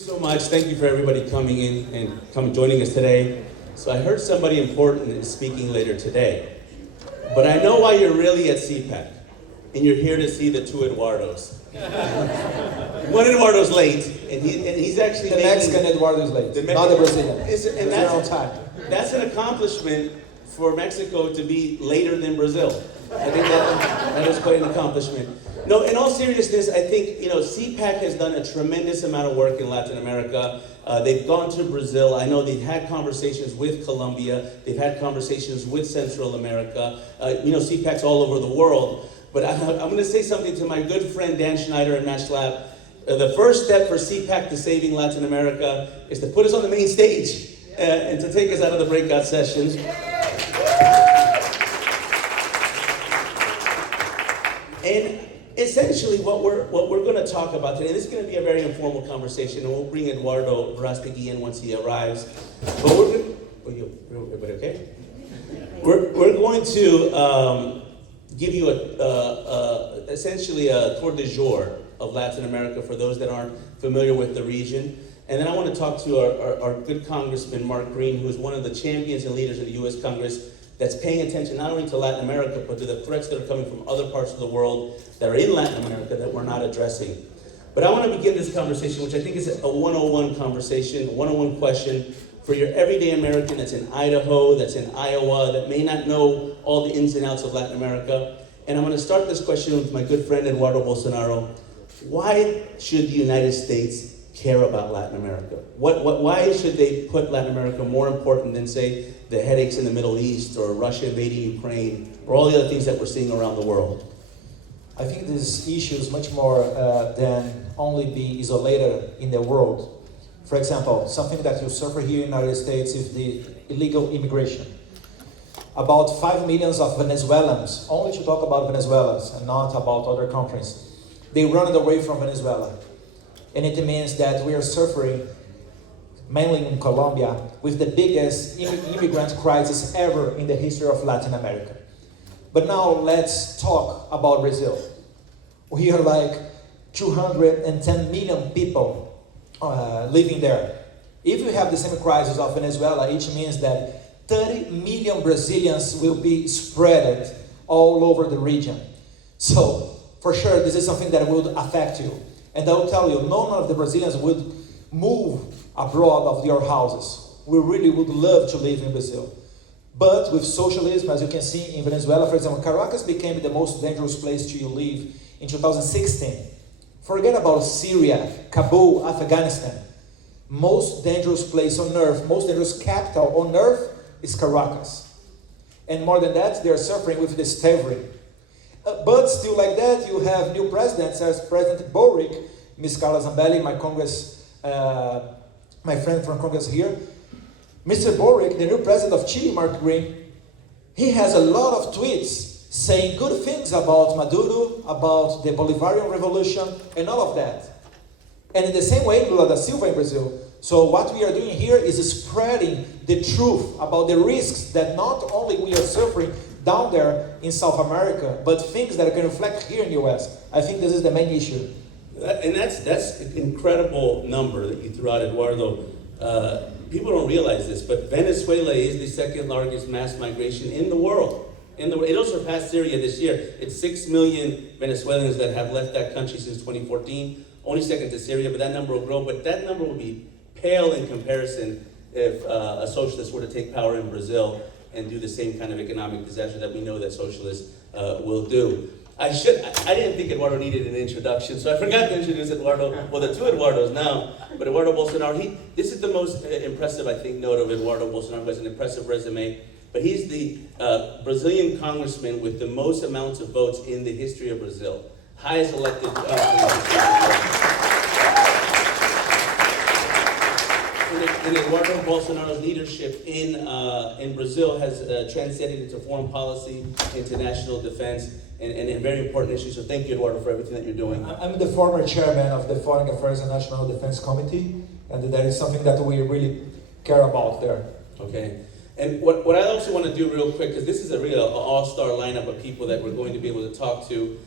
So much. Thank you for everybody coming in and joining us today. So I heard somebody important is speaking later today. But I know why you're really at CPAC. And you're here to see the two Eduardos. One Eduardo's late, and he's actually the Mexican Eduardo is late, not the Brazilian. And that's an accomplishment for Mexico to be later than Brazil. I think that is quite an accomplishment. No, in all seriousness, I think CPAC has done a tremendous amount of work in Latin America. They've gone to Brazil. I know they've had conversations with Colombia. They've had conversations with Central America. CPAC's all over the world. But I'm going to say something to my good friend Dan Schneider and Mash Lab. The first step for CPAC to saving Latin America is to put us on the main stage and to take us out of the breakout sessions. And essentially what we're going to talk about today, this is going to be a very informal conversation, and we'll bring Eduardo Verástegui in once he arrives. But everybody okay? We're going to give you essentially a tour de jour of Latin America for those that aren't familiar with the region. And then I want to talk to our good Congressman, Mark Green, who is one of the champions and leaders of the U.S. Congress that's paying attention not only to Latin America, but to the threats that are coming from other parts of the world that are in Latin America that we're not addressing. But I want to begin this conversation, which I think is a 101 conversation, a 101 question for your everyday American that's in Idaho, that's in Iowa, that may not know all the ins and outs of Latin America. And I'm going to start this question with my good friend Eduardo Bolsonaro. Why should the United States care about Latin America? Why should they put Latin America more important than, say, the headaches in the Middle East or Russia invading Ukraine or all the other things that we're seeing around the world? I think this issue is much more than only being isolated in the world. For example, something that you suffer here in the United States is the illegal immigration. About 5 million of Venezuelans, only to talk about Venezuelans and not about other countries, they run away from Venezuela. And it means that we are suffering, mainly in Colombia, with the biggest immigrant crisis ever in the history of Latin America. But now let's talk about Brazil. We are like 210 million people living there. If we have the same crisis of Venezuela, it means that 30 million Brazilians will be spread all over the region. So, for sure, this is something that will affect you. And I will tell you, none of the Brazilians would move abroad of your houses. We really would love to live in Brazil. But with socialism, as you can see in Venezuela, for example, Caracas became the most dangerous place to live in 2016. Forget about Syria, Kabul, Afghanistan. Most dangerous place on earth, most dangerous capital on earth is Caracas. And more than that, they are suffering with this slavery. But still like that, you have new presidents as President Boric, Ms. Carla Zambelli, my friend from Congress here. Mr. Boric, the new president of Chile, Mark Green, he has a lot of tweets saying good things about Maduro, about the Bolivarian revolution, and all of that. And in the same way, Lula da Silva in Brazil. So what we are doing here is spreading the truth about the risks that not only we are suffering down there in South America, but things that can reflect here in the US. I think this is the main issue. And that's an incredible number that you threw out, Eduardo. People don't realize this, but Venezuela is the second largest mass migration in the world. It'll surpass Syria this year. It's 6 million Venezuelans that have left that country since 2014. Only second to Syria, but that number will grow. But that number will be pale in comparison if a socialist were to take power in Brazil and do the same kind of economic disaster that we know that socialists will do. I didn't think Eduardo needed an introduction, so I forgot to introduce Eduardo. Well, the two Eduardos now, but Eduardo Bolsonaro, this is the most impressive, I think, note of Eduardo Bolsonaro, who has an impressive resume. But he's the Brazilian congressman with the most amounts of votes in the history of Brazil. Highest elected and Eduardo Bolsonaro's leadership in Brazil has transcended into foreign policy, international defense, and very important issues. So thank you, Eduardo, for everything that you're doing. I'm the former chairman of the Foreign Affairs and National Defense Committee, and that is something that we really care about there. Okay. And what I also want to do real quick, because this is a real all-star lineup of people that we're going to be able to talk to.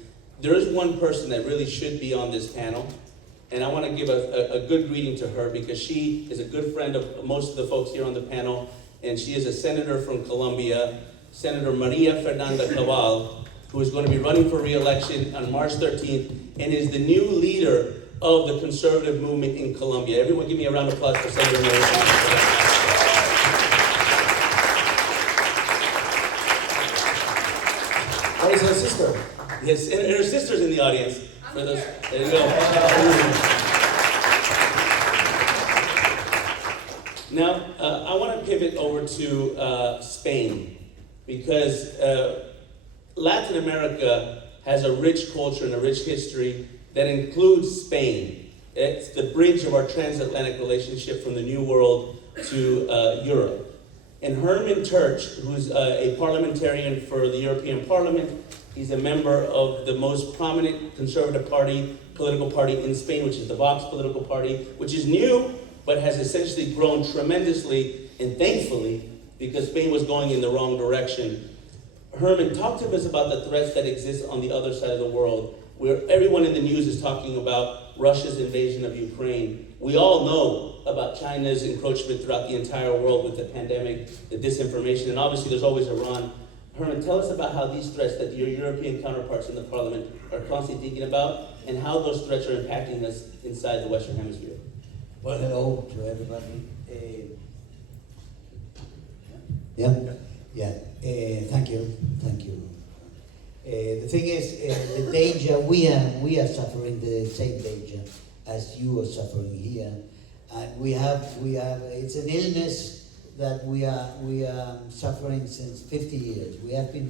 There is one person that really should be on this panel, And I want to give a good greeting to her because she is a good friend of most of the folks here on the panel, and she is a senator from Colombia, Senator Maria Fernanda Cabal, who is going to be running for re-election on March 13th and is the new leader of the conservative movement in Colombia. Everyone give me a round of applause for Senator Maria Fernanda Cabal. What is her sister? Yes, and her sister's in the audience. For those, there you go. Now, I want to pivot over to Spain, because Latin America has a rich culture and a rich history that includes Spain. It's the bridge of our transatlantic relationship from the New World to Europe. And Hermann Tertsch, who's a parliamentarian for the European Parliament, he's a member of the most prominent conservative political party in Spain, which is the Vox political party, which is new, but has essentially grown tremendously and thankfully, because Spain was going in the wrong direction. Hermann, talk to us about the threats that exist on the other side of the world, where everyone in the news is talking about Russia's invasion of Ukraine. We all know about China's encroachment throughout the entire world with the pandemic, the disinformation, and obviously there's always Iran. Hermann, tell us about how these threats that your European counterparts in the Parliament are constantly thinking about, and how those threats are impacting us inside the Western Hemisphere. Well, hello to everybody. Thank you. The thing is, the danger we are suffering the same danger as you are suffering here, and we have. It's an illness that we are suffering since 50 years. We have been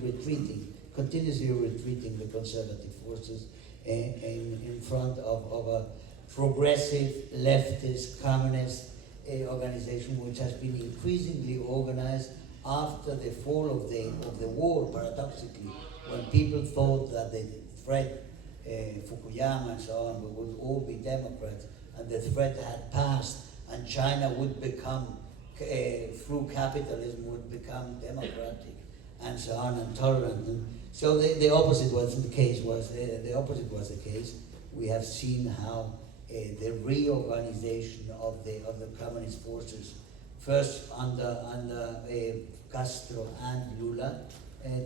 continuously retreating the conservative forces in front of a progressive, leftist, communist organization, which has been increasingly organized after the fall of the war, paradoxically, when people thought that the threat, Fukuyama and so on, would all be Democrats, and the threat had passed, and China would become, through capitalism, would become democratic, and so on, and tolerant. And so the opposite was the case. The opposite was the case. We have seen how the reorganization of the communist forces, first under Castro and Lula,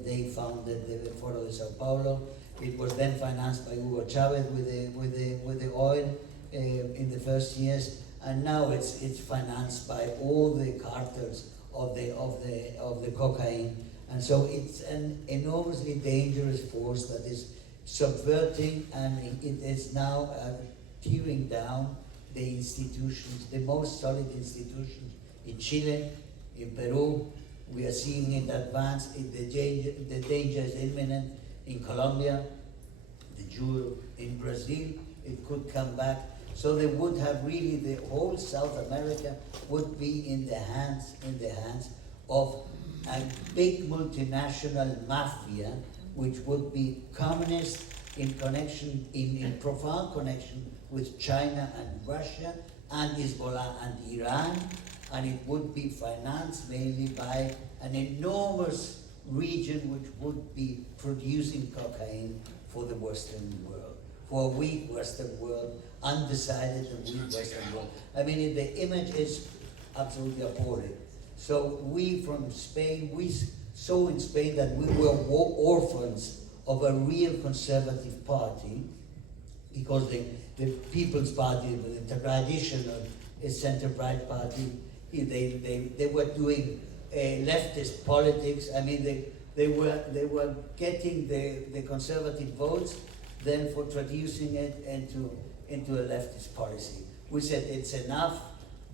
they founded the Foro de Sao Paulo. It was then financed by Hugo Chavez with the oil in the first years, and now it's financed by all the cartels of the cocaine. And so it's an enormously dangerous force that is subverting, and it is now tearing down the institutions, the most solid institutions in Chile, in Peru. We are seeing it advance. The danger is imminent in Colombia, the Juro in Brazil. It could come back. So they would have really, the whole South America would be in the hands of a big multinational mafia, which would be communist in profound connection with China and Russia and Hezbollah and Iran, and it would be financed mainly by an enormous region which would be producing cocaine for the Western world, for a weak Western world, undecided and weak Western world. I mean, the image is absolutely appalling. So we from Spain, we saw in Spain that we were orphans of a real conservative party, because the People's Party, the traditional center-right party, they were doing leftist politics. I mean, they were getting the conservative votes, then for traducing it into a leftist policy. We said it's enough.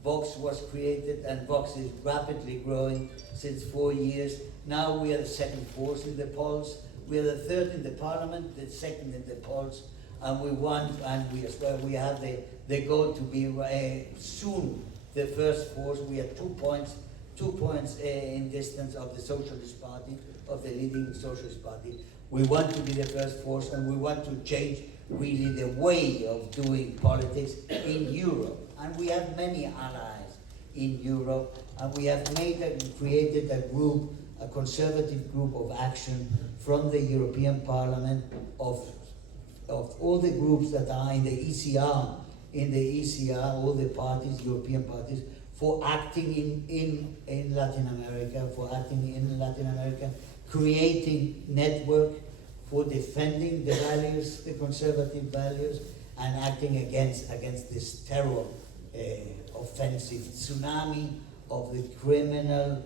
Vox was created, and Vox is rapidly growing since 4 years. Now we are the second force in the polls. We are the third in the parliament, the second in the polls, and we want, and we have the goal to be soon the first force. We are 2 points in distance of the Socialist Party, of the leading Socialist Party. We want to be the first force, and we want to change really the way of doing politics in Europe. And we have many allies in Europe, and we have created a group, a conservative group of action from the European Parliament of all the groups that are in the ECR in the ECR, all the parties, European parties, for acting in Latin America, creating network for defending the values, the conservative values, and acting against this terror offensive tsunami of the criminal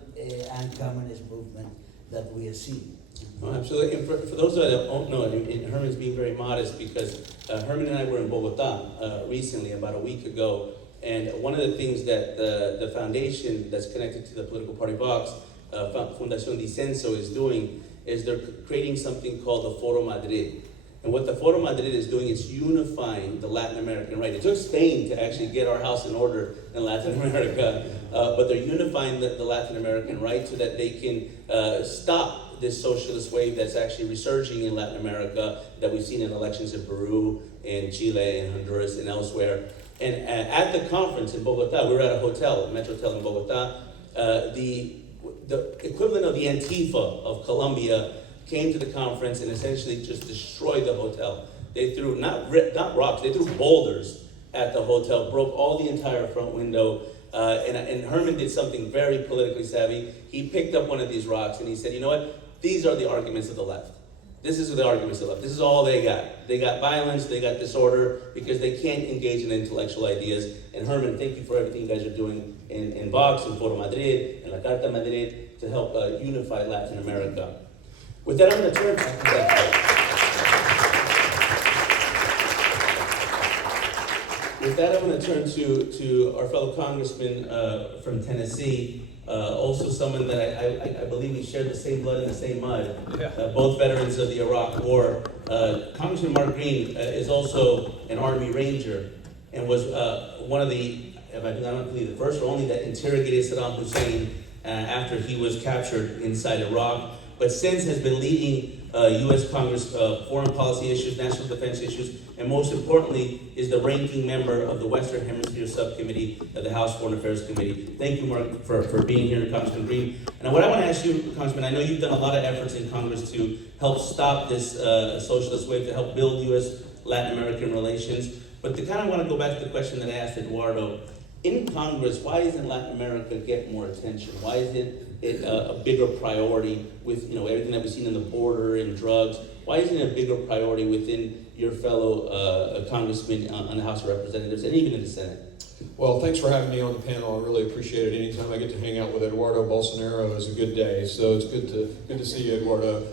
and communist movement that we are seeing. Oh, absolutely. And for those that don't know, and Herman's being very modest because Herman and I were in Bogota recently, about a week ago, and one of the things that the foundation that's connected to the political party Vox, Fundación Disenso, is doing is they're creating something called the Foro Madrid. And what the Foro Madrid is doing is unifying the Latin American right. It took Spain to actually get our house in order in Latin America, but they're unifying the Latin American right so that they can stop this socialist wave that's actually resurging in Latin America that we've seen in elections in Peru, in Chile, in Honduras, and elsewhere. And at the conference in Bogota, we were at a hotel, a Metro Hotel in Bogota, the equivalent of the Antifa of Colombia came to the conference and essentially just destroyed the hotel. They threw, not rocks, they threw boulders at the hotel, broke all the entire front window, and Herman did something very politically savvy. He picked up one of these rocks and he said, you know what? These are the arguments of the left. This is the arguments of the left. This is all they got. They got violence, they got disorder, because they can't engage in intellectual ideas. And Herman, thank you for everything you guys are doing in Vox, in Foro Madrid, in La Carta Madrid, to help unify Latin America. With that, I'm going to turn back to that. With that, I'm going to turn to our fellow congressman from Tennessee, also someone that I believe we share the same blood and the same mud, both veterans of the Iraq War. Congressman Mark Green is also an Army Ranger and was one of the, I don't believe the first or only, that interrogated Saddam Hussein after he was captured inside Iraq, but since has been leading U.S. Congress foreign policy issues, national defense issues, and most importantly is the ranking member of the Western Hemisphere Subcommittee of the House Foreign Affairs Committee. Thank you, Mark, for being here, Congressman Green. And what I want to ask you, Congressman, I know you've done a lot of efforts in Congress to help stop this socialist wave, to help build U.S.-Latin American relations, but to kind of want to go back to the question that I asked Eduardo. In Congress, why isn't Latin America get more attention? Why isn't it a bigger priority with everything that we've seen in the border and drugs? Why isn't it a bigger priority within your fellow congressmen on the House of Representatives and even in the Senate? Well, thanks for having me on the panel. I really appreciate it. Anytime I get to hang out with Eduardo Bolsonaro is a good day. So it's good to see you, Eduardo.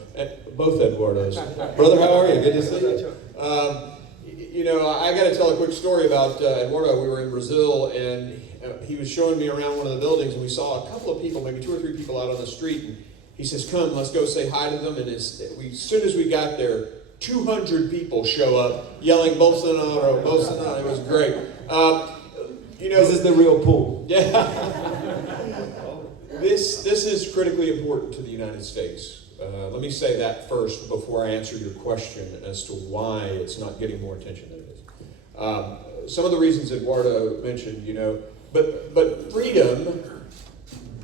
Both Eduardos. Brother, how are you? Good to see you. I got to tell a quick story about Eduardo. We were in Brazil, and he was showing me around one of the buildings, and we saw a couple of people, maybe 2 or 3 people out on the street, and he says, come, let's go say hi to them. And as soon as we got there, 200 people show up yelling, Bolsonaro, Bolsonaro. It was great. This is the real pool. Yeah. This is critically important to the United States. Let me say that first before I answer your question as to why it's not getting more attention than it is. Some of the reasons Eduardo mentioned, but freedom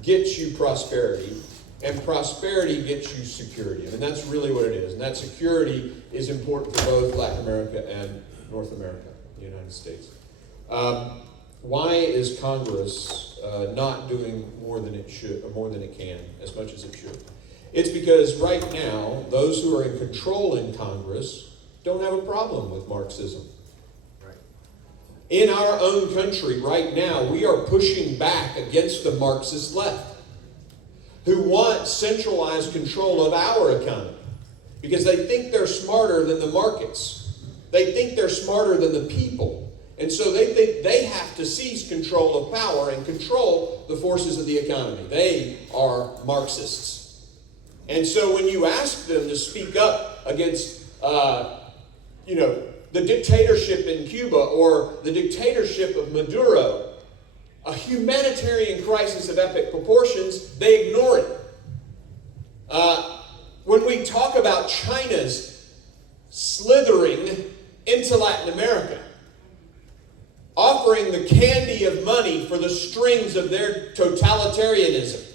gets you prosperity, and prosperity gets you security. And that's really what it is. And that security is important for both Latin America and North America, the United States. Why is Congress not doing more than it should, or more than it can, as much as it should? It's because right now, those who are in control in Congress don't have a problem with Marxism. Right. In our own country right now, we are pushing back against the Marxist left, who want centralized control of our economy because they think they're smarter than the markets. They think they're smarter than the people. And so they think they have to seize control of power and control the forces of the economy. They are Marxists. And so when you ask them to speak up against, the dictatorship in Cuba or the dictatorship of Maduro, a humanitarian crisis of epic proportions, they ignore it. When we talk about China's slithering into Latin America, offering the candy of money for the strings of their totalitarianism,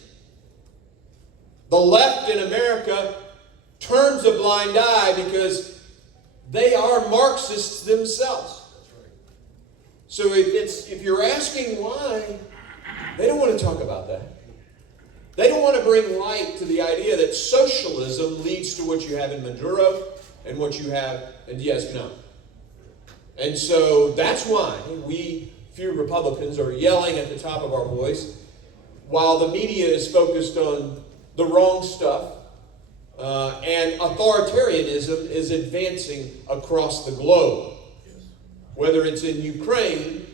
the left in America turns a blind eye because they are Marxists themselves. So if you're asking why, they don't want to talk about that. They don't want to bring light to the idea that socialism leads to what you have in Maduro and what you have in Diaz-Canel. And so that's why we, few Republicans, are yelling at the top of our voice while the media is focused on the wrong stuff, and authoritarianism is advancing across the globe. Whether it's in Ukraine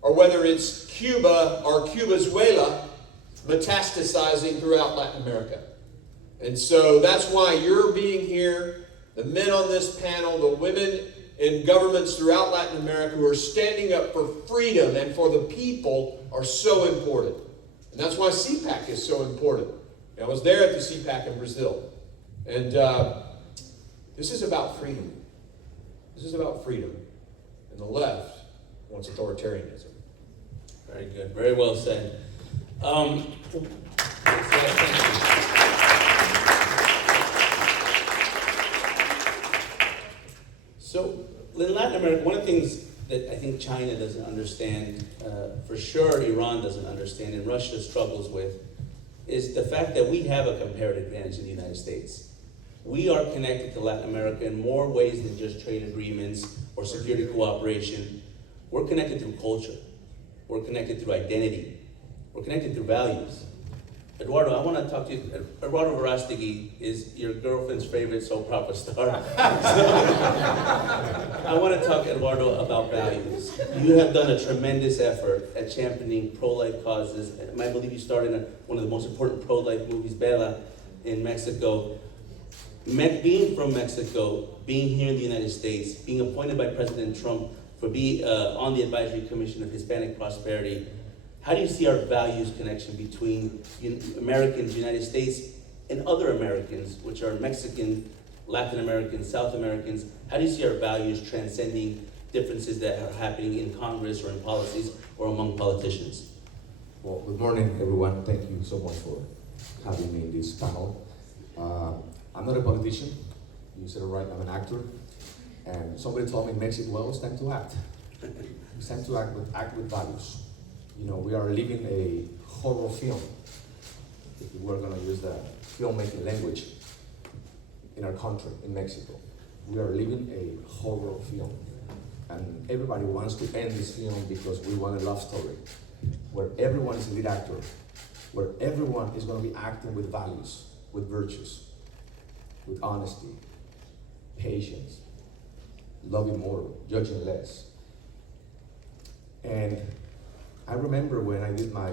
or whether it's Cuba or Cubazuela metastasizing throughout Latin America. And so that's why you're being here, the men on this panel, the women in governments throughout Latin America who are standing up for freedom and for the people are so important. And that's why CPAC is so important. I was there at the CPAC in Brazil. And this is about freedom. This is about freedom. And the left wants authoritarianism. Very good. Very well said. So, in Latin America, one of the things that I think China doesn't understand, for sure Iran doesn't understand, and Russia struggles with, is the fact that we have a comparative advantage in the United States. We are connected to Latin America in more ways than just trade agreements or security cooperation. We're connected through culture. We're connected through identity. We're connected through values. Eduardo, I want to talk to you. Eduardo Verástegui is your girlfriend's favorite soap opera star. I want to talk, Eduardo, about values. You have done a tremendous effort at championing pro-life causes. I believe you started in one of the most important pro-life movies, Bella, in Mexico. Being from Mexico, being here in the United States, being appointed by President Trump for being on the Advisory Commission of Hispanic Prosperity, how do you see our values connection between Americans, United States, and other Americans, which are Mexican, Latin Americans, South Americans? How do you see our values transcending differences that are happening in Congress or in policies or among politicians? Well, good morning, everyone. Thank you so much for having me in this panel. I'm not a politician. You said it right, I'm an actor. And somebody told me in Mexico, well, it's time to act. It's time to act with values. You know, we are living a horror film, if we were gonna use the filmmaking language in our country, in Mexico. We are living a horror film. And everybody wants to end this film because we want a love story, where everyone is a lead actor, where everyone is gonna be acting with values, with virtues, with honesty, patience, loving more, judging less. And I remember when I did my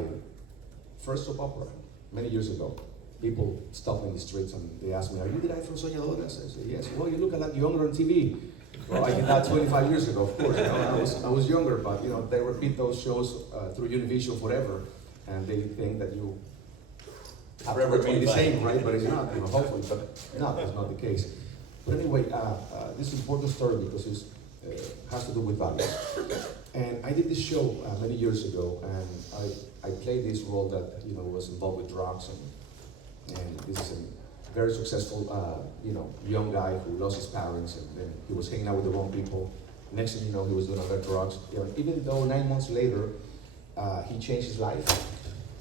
first soap opera many years ago, people stopped me in the streets and they asked me, "Are you the guy from Soñadores?" I said, "Yes." "Well, you look a lot younger on TV." Well, I did that 25 years ago, of course. You know, I was younger, but you know, they repeat those shows through Univision forever, and they think that you have to remain the same, right? But it's not, you know, hopefully, but no, that's not the case. But anyway, this is an important story because it has to do with values. And I did this show many years ago, and I played this role that, you know, was involved with drugs, and this is a very successful, you know, young guy who lost his parents, and then he was hanging out with the wrong people. Next thing you know, he was doing other drugs. You know, even though 9 months later, he changed his life.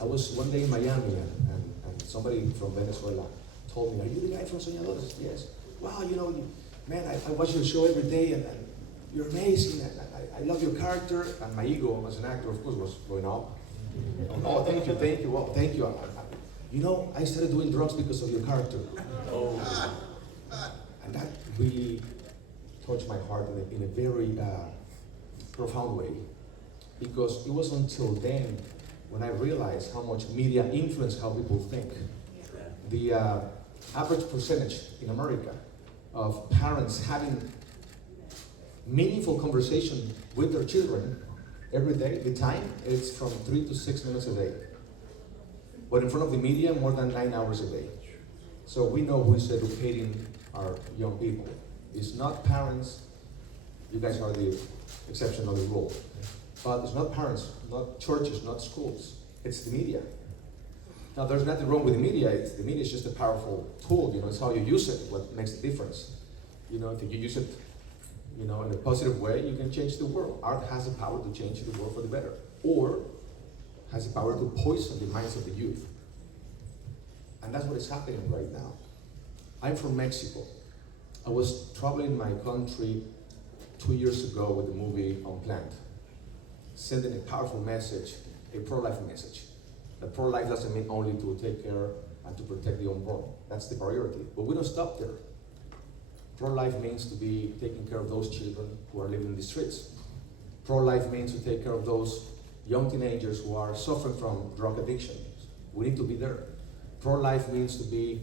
I was one day in Miami, and somebody from Venezuela told me, "Are you the guy from Soñadores?" "Yes." "Wow, you know, man, I watch your show every day, and you're amazing, and I love your character." And my ego as an actor, of course, was going up. "Oh, thank you, well, thank you. You know, I started doing drugs because of your character." Oh. And that really touched my heart in a very profound way, because it was until then when I realized how much media influenced how people think. The average percentage in America of parents having meaningful conversation with their children every day, the time, it's from 3 to 6 minutes a day. But in front of the media, more than 9 hours a day. So we know who is educating our young people. It's not parents. You guys are the exception of the rule. But it's not parents, not churches, not schools. It's the media. Now, there's nothing wrong with the media. The media is just a powerful tool. You know, it's how you use it what makes the difference. You know, if you use it, you know, in a positive way, you can change the world. Art has the power to change the world for the better, or has the power to poison the minds of the youth. And that's what is happening right now. I'm from Mexico. I was traveling my country 2 years ago with the movie Unplanned, sending a powerful message, a pro-life message. That pro-life doesn't mean only to take care and to protect the unborn. That's the priority. But we don't stop there. Pro-life means to be taking care of those children who are living in the streets. Pro-life means to take care of those young teenagers who are suffering from drug addiction. We need to be there. Pro-life means to be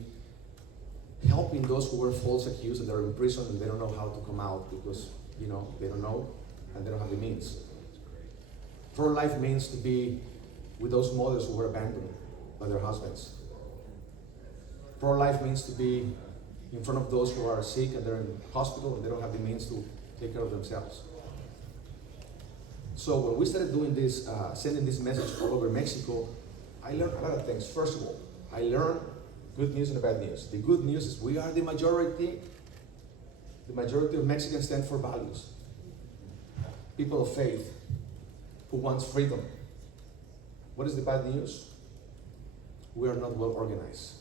helping those who were false accused and they're in prison and they don't know how to come out because, you know, they don't know and they don't have the means. Pro-life means to be with those mothers who were abandoned by their husbands. Pro-life means to be in front of those who are sick and they're in hospital and they don't have the means to take care of themselves. So when we started doing this, sending this message all over Mexico, I learned a lot of things. First of all, I learned good news and bad news. The good news is we are the majority. The majority of Mexicans stand for values. People of faith who wants freedom. What is the bad news? We are not well organized.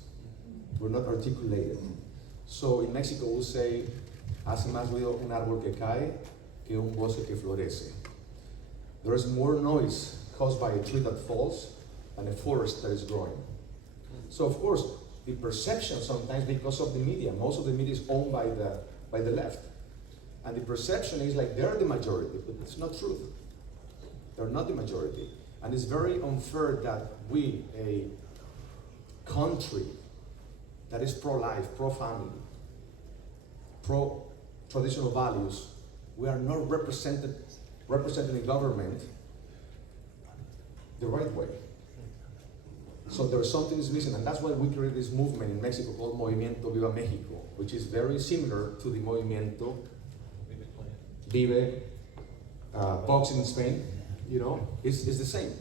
We're not articulated. So in Mexico we say, hace más ruido un árbol que cae que un bosque que florece. There is more noise caused by a tree that falls than a forest that is growing. So of course, the perception sometimes because of the media, most of the media is owned by the left. And the perception is like they're the majority, but it's not true. They're not the majority. And it's very unfair that we, a country that is pro-life, pro-family, pro-traditional values, we are not representing the government the right way. So there's something is missing, and that's why we created this movement in Mexico called Movimiento Viva México, which is very similar to the Movimiento Vive Vox in Spain. You know, it's the same.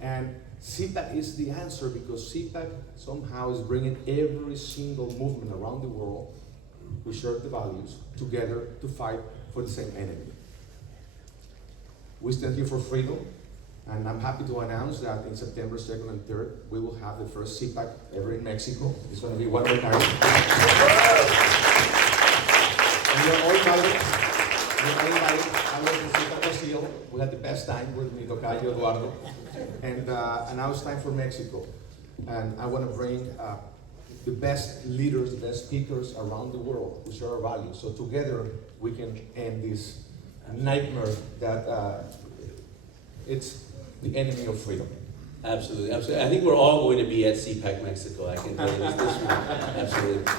And CPAC is the answer because CPAC somehow is bringing every single movement around the world who share the values together to fight for the same enemy. We stand here for freedom, and I'm happy to announce that in September 2nd and 3rd, we will have the first CPAC ever in Mexico. It's going to be one more time. And you're all invited. You're all invited. I was in CPAC Brazil. We had the best time with mi tocayo Eduardo. And now it's time for Mexico. And I want to bring the best leaders, the best speakers around the world who share our values. So together we can end this nightmare that it's the enemy of freedom. Absolutely, absolutely. I think we're all going to be at CPAC Mexico. I can tell you this week. Absolutely.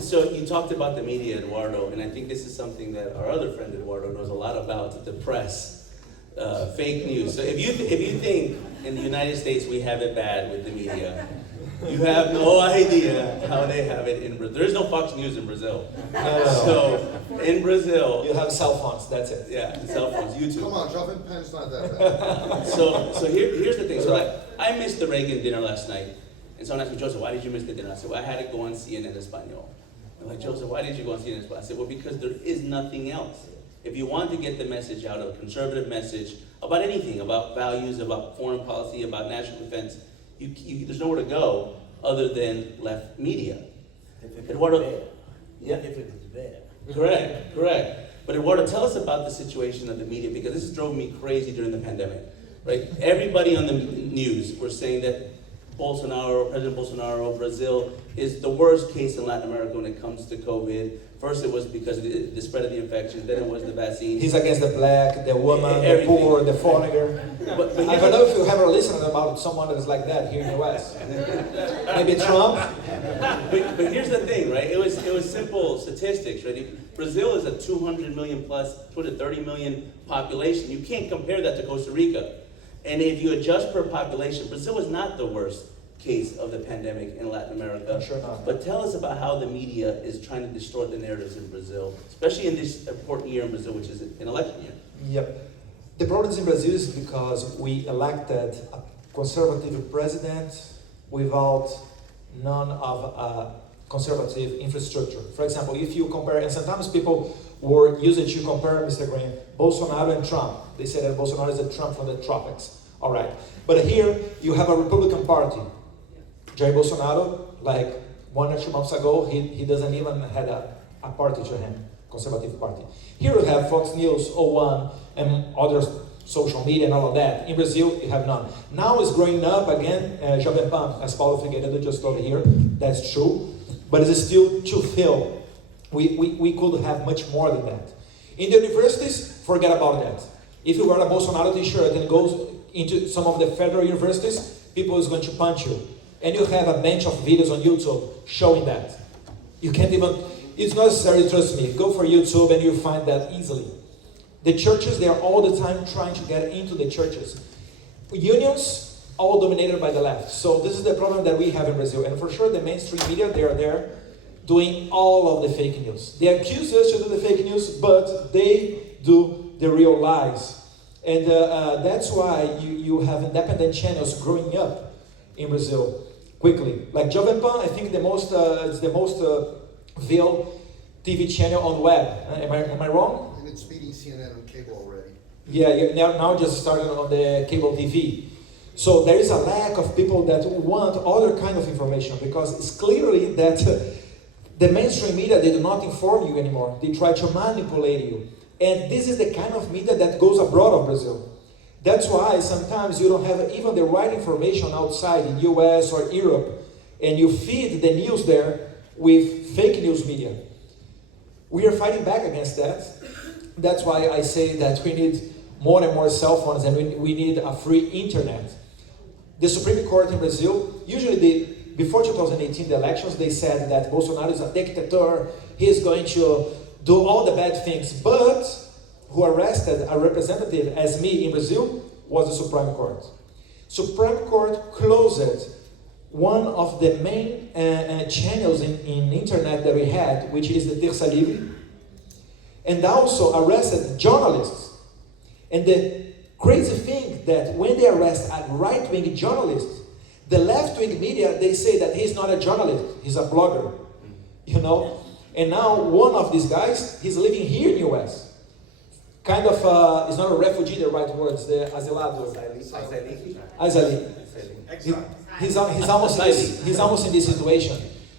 So you talked about the media, Eduardo, and I think this is something that our other friend Eduardo knows a lot about: the press, fake news. So if you think in the United States we have it bad with the media, you have no idea how they have it in Brazil. There's no Fox News in Brazil. No. So in Brazil, You have cell phones, that's it. yeah, cell phones, YouTube. Come on, dropping pen's not that bad. So here's the thing. So like, I missed the Reagan dinner last night, and someone asked me, Joseph, why did you miss the dinner? I said, well, I had to go on CNN Espanol. They're like, Joseph, why did you go on CNN Espanol? I said, well, because there is nothing else. If you want to get the message out, a conservative message about anything, about values, about foreign policy, about national defense, there's nowhere to go other than left media. Eduardo, yeah, If it is bad. correct. But Eduardo, tell us about the situation of the media, because this drove me crazy during the pandemic, right? Everybody on the news were saying that President Bolsonaro, Brazil, is the worst case in Latin America when it comes to COVID. First it was because of the spread of the infection, then it was the vaccine. He's against the black, the woman, the Everything. poor, the foreigner. But I don't know if you ever listened about someone that is like that here in the West. Maybe Trump. But here's the thing, right? It was simple statistics, right? Brazil is a 200 million plus, 230 million population. You can't compare that to Costa Rica. And if you adjust per population, Brazil is not the worst case of the pandemic in Latin America. Sure not. But tell us about how the media is trying to distort the narratives in Brazil, especially in this important year in Brazil, which is an election year. Yep. The problem in Brazil is because we elected a conservative president without none of a conservative infrastructure. For example, if you compare, and sometimes people were used to compare, Mr. Green, Bolsonaro and Trump. They said that Bolsonaro is a Trump from the tropics. All right. But here you have a Republican Party. Jair Bolsonaro, like 1 or 2 months ago, he doesn't even had a party to him, Conservative Party. Here we have Fox News, O1, and other social media and all of that. In Brazil, you have none. Now it's growing up again, Jovem Pan, as Paulo Figueiredo just told here. That's true. But it's still to fill. We could have much more than that. In the universities, forget about that. If you wear a Bolsonaro t-shirt and goes into some of the federal universities, people is going to punch you. And you have a bunch of videos on YouTube showing that. You can't even, it's not necessary, trust me. Go for YouTube and you'll find that easily. The churches, they are all the time trying to get into the churches. Unions, all dominated by the left. So this is the problem that we have in Brazil. And for sure, the mainstream media, they are there doing all of the fake news. They accuse us to do the fake news, but they do the real lies. And that's why you have independent channels growing up in Brazil quickly. Like Jovem Pan, I think it's the most viewed TV channel on the web. Am I wrong? And it's beating CNN on cable already. Yeah, now just started on the cable TV. So there is a lack of people that want other kind of information, because it's clearly that the mainstream media, they do not inform you anymore. They try to manipulate you. And this is the kind of media that goes abroad of Brazil. That's why sometimes you don't have even the right information outside in US or Europe, and you feed the news there with fake news media. We are fighting back against that. That's why I say that we need more and more cell phones, and we need a free internet. The Supreme Court in Brazil, usually before 2018, the elections, they said that Bolsonaro is a dictator, he is going to do all the bad things. But who arrested a representative as me in Brazil was the Supreme Court. Supreme Court closed one of the main channels in internet that we had, which is the Tertsch, and also arrested journalists. And the crazy thing that when they arrest a right-wing journalist, the left-wing media, they say that he's not a journalist, he's a blogger, you know? And now one of these guys, he's living here in the US. Kind of, it's not a refugee, the right word, it's the asilado. Asili. He's almost in this situation,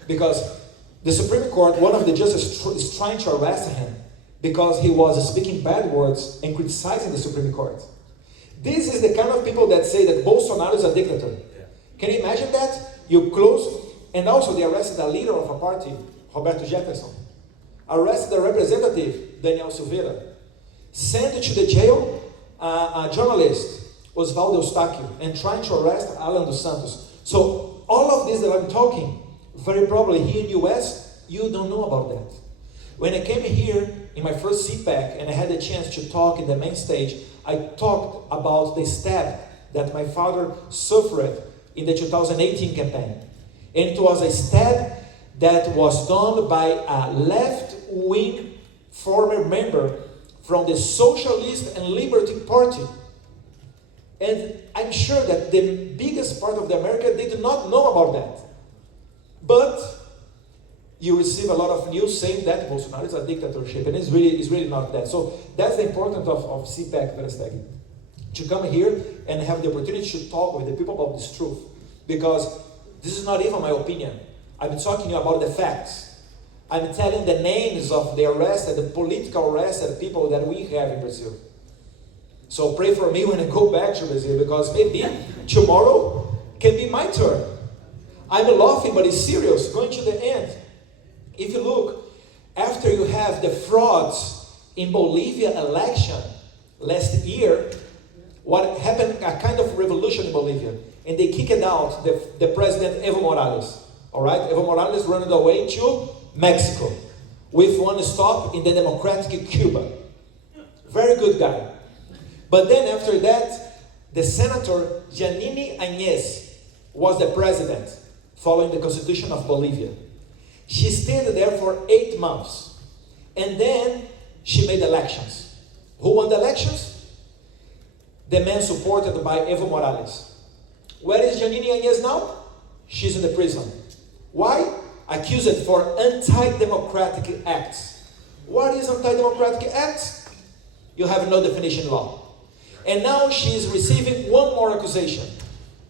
because the Supreme Court, one of the judges is trying to arrest him because he was speaking bad words and criticizing the Supreme Court. This is the kind of people that say that Bolsonaro is a dictator. Yeah. Can you imagine that? You close, and also they arrested a leader of a party, Roberto Jefferson. Arrested a representative, Daniel Silveira. Sent to the jail a journalist, Osvaldo Eustáquio, and trying to arrest Alan dos Santos. So all of this that I'm talking, very probably here in the US, you don't know about that. When I came here in my first CPAC and I had the chance to talk in the main stage, I talked about the stab that my father suffered in the 2018 campaign. And it was a stab that was done by a left-wing former member from the Socialist and Liberty Party. And I'm sure that the biggest part of the America, they do not know about that. But you receive a lot of news saying that Bolsonaro is a dictatorship, and it's really not that. So that's the importance of CPAC, Verástegui, to come here and have the opportunity to talk with the people about this truth. Because this is not even my opinion. I'm talking about the facts. I'm telling the names of the arrested, the political arrested people that we have in Brazil. So pray for me when I go back to Brazil, because maybe tomorrow can be my turn. I'm laughing, but it's serious, going to the end. If you look, after you have the frauds in Bolivia election last year, what happened, a kind of revolution in Bolivia, and they kicked out the president Evo Morales. All right, Evo Morales ran away to Mexico with one stop in the democratic Cuba. Very good guy. But then after that, the Senator Janine Áñez was the president following the Constitution of Bolivia. She stayed there for 8 months. And then she made elections. Who won the elections? The man supported by Evo Morales. Where is Janine Áñez now? She's in the prison. Why? Accused for anti-democratic acts. What is anti-democratic act? You have no definition law. And now she is receiving one more accusation,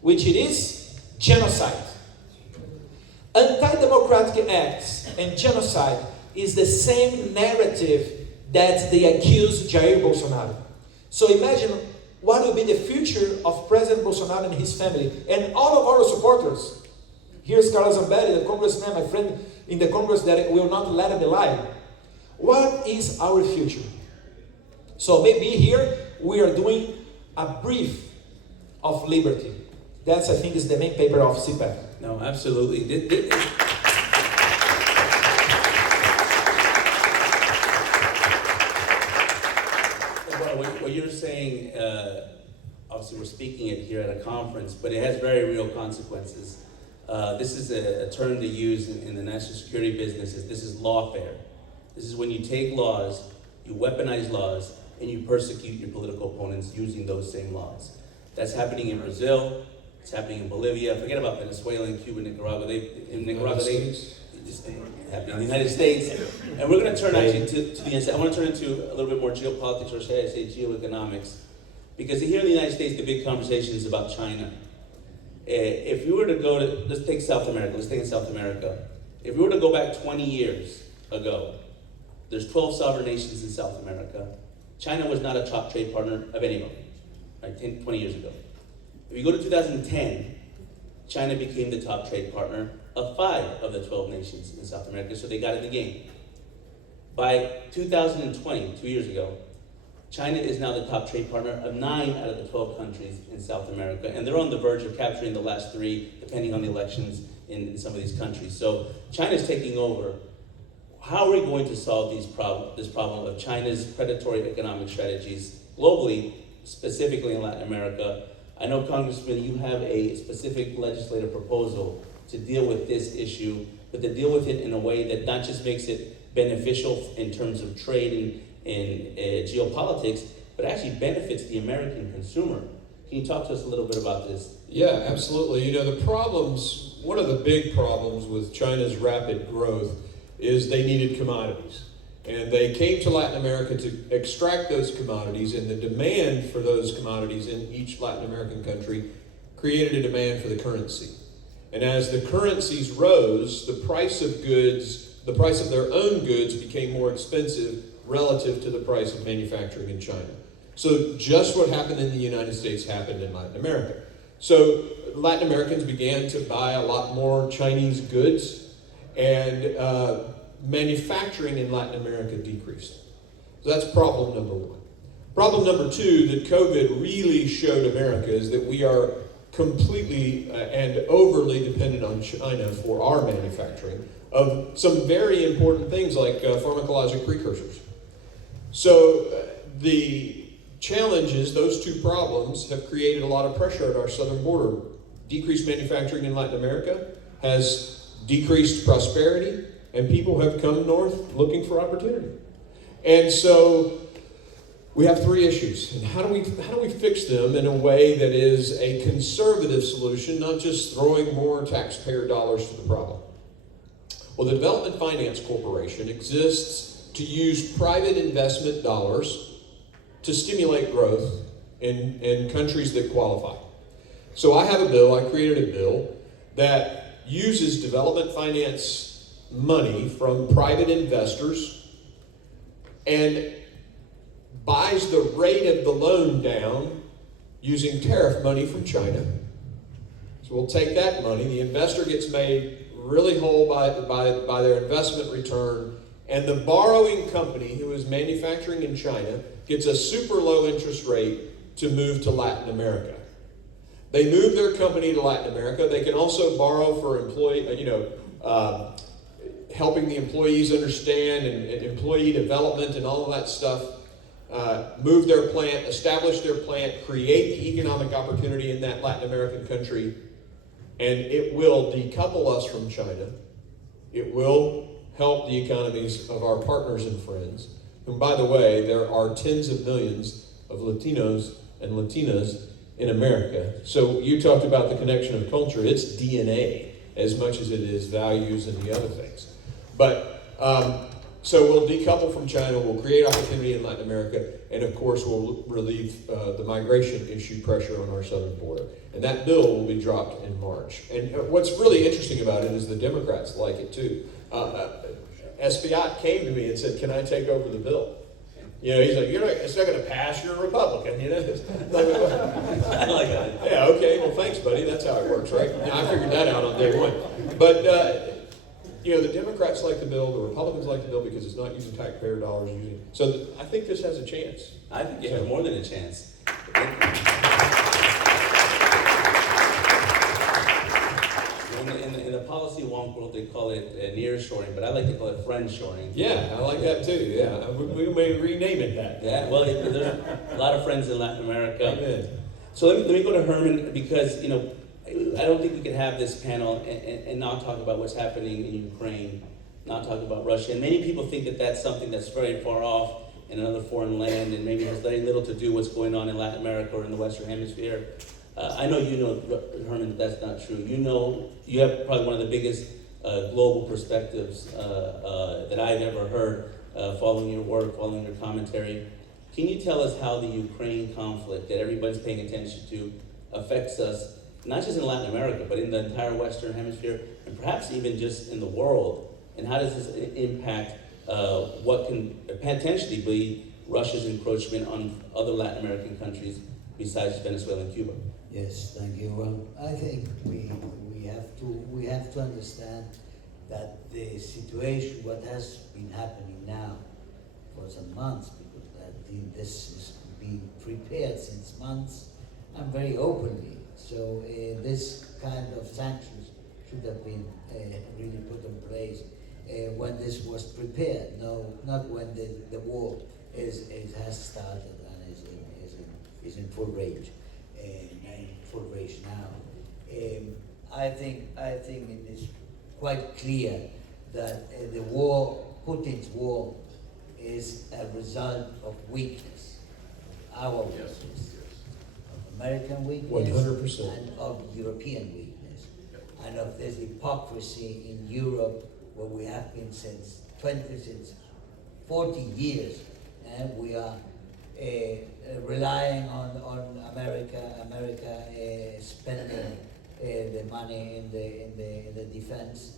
which it is genocide. Anti-democratic acts and genocide is the same narrative that they accuse Jair Bolsonaro. So imagine what will be the future of President Bolsonaro and his family and all of our supporters. Here's Carlos Zambelli, the congressman, my friend in the Congress, that will not let him lie. What is our future? So maybe here we are doing a brief of liberty. That's, I think, is the main paper of CPAC. No, absolutely. What you're saying, obviously we're speaking it here at a conference, but it has very real consequences. This is a term to use in the national security business. This is lawfare. This is when you take laws, you weaponize laws, and you persecute your political opponents using those same laws. That's happening in Brazil. It's happening in Bolivia. Forget about Venezuela and Cuba, Nicaragua. Happening in the United States. And we're going to turn actually to the inside. I want to turn into a little bit more geopolitics, or should I say geoeconomics. Because here in the United States, the big conversation is about China. If we were to go to, let's take South America. Let's take in South America. If we were to go back 20 years ago, there's 12 sovereign nations in South America. China was not a top trade partner of anybody, right, 20 years ago. If you go to 2010, China became the top trade partner of 5 of the 12 nations in South America, so they got in the game. By 2020, 2 years ago, China is now the top trade partner of 9 out of the 12 countries in South America, and they're on the verge of capturing the last 3, depending on the elections in some of these countries. So China's taking over. How are we going to solve this problem of China's predatory economic strategies globally, specifically in Latin America? I know, Congressman, you have a specific legislative proposal to deal with this issue, but to deal with it in a way that not just makes it beneficial in terms of trade and geopolitics, but actually benefits the American consumer. Can you talk to us a little bit about this? Yeah, absolutely. You know, one of the big problems with China's rapid growth is they needed commodities. And they came to Latin America to extract those commodities, and the demand for those commodities in each Latin American country created a demand for the currency. And as the currencies rose, the price of their own goods became more expensive relative to the price of manufacturing in China. So just what happened in the United States happened in Latin America. So Latin Americans began to buy a lot more Chinese goods, and manufacturing in Latin America decreased. So that's problem number 1. Problem number 2 that COVID really showed America is that we are completely and overly dependent on China for our manufacturing of some very important things like pharmacologic precursors. So the challenges, those 2 problems, have created a lot of pressure at our southern border. Decreased manufacturing in Latin America has decreased prosperity, and people have come north looking for opportunity. And so we have 3 issues. And how do we fix them in a way that is a conservative solution, not just throwing more taxpayer dollars to the problem? Well, the Development Finance Corporation exists to use private investment dollars to stimulate growth in countries that qualify. So I created a bill that uses development finance money from private investors and buys the rate of the loan down using tariff money from China. So we'll take that money, the investor gets made really whole by their investment return, and the borrowing company who is manufacturing in China gets a super low interest rate to move to Latin America. They move their company to Latin America. They can also borrow for helping the employees understand and employee development and all of that stuff, move their plant, establish their plant, create the economic opportunity in that Latin American country, and it will decouple us from China. It will help the economies of our partners and friends. And by the way, there are tens of millions of Latinos and Latinas in America. So you talked about the connection of culture. It's DNA as much as it is values and the other things. But So we'll decouple from China, we'll create opportunity in Latin America, and of course we'll relieve the migration issue pressure on our southern border. And that bill will be dropped in March. And what's really interesting about it is the Democrats like it too. Espiat came to me and said, "Can I take over the bill?" You know, he's like, "It's not going to pass. You're a Republican." You know, I like that. yeah, okay. Well, thanks, buddy. That's how it works, right? Now, I figured that out on day one. But you know, the Democrats like the bill, the Republicans like the bill because it's not using taxpayer dollars. So I think this has a chance. I think you have more than a chance. In the policy wonk world, they call it nearshoring, but I like to call it friendshoring. Yeah, I like that too. Yeah, we may rename it that. Yeah, well, there's a lot of friends in Latin America. Amen. So let me go to Hermann, because, you know, I don't think we could have this panel and not talk about what's happening in Ukraine, not talk about Russia. And many people think that that's something that's very far off in another foreign land and maybe has very little to do with what's going on in Latin America or in the Western Hemisphere. I know you know, Hermann, that that's not true. You know, you have probably one of the biggest global perspectives that I've ever heard following your work, following your commentary. Can you tell us how the Ukraine conflict that everybody's paying attention to affects us, not just in Latin America, but in the entire Western Hemisphere, and perhaps even just in the world? And how does this impact what can potentially be Russia's encroachment on other Latin American countries besides Venezuela and Cuba? Yes, thank you. Well, I think we have to understand that the situation, what has been happening now for some months, because I think this has been prepared since months and very openly. So this kind of sanctions should have been really put in place when this was prepared. No, not when the war has started and is in full rage. In full rage now. I think it is quite clear that the war, Putin's war, is a result of weakness, our weakness, of American weakness, 100%. and of European weakness, and of this hypocrisy in Europe, where we have been since 40 years, and we are relying on America spending the money in the defense,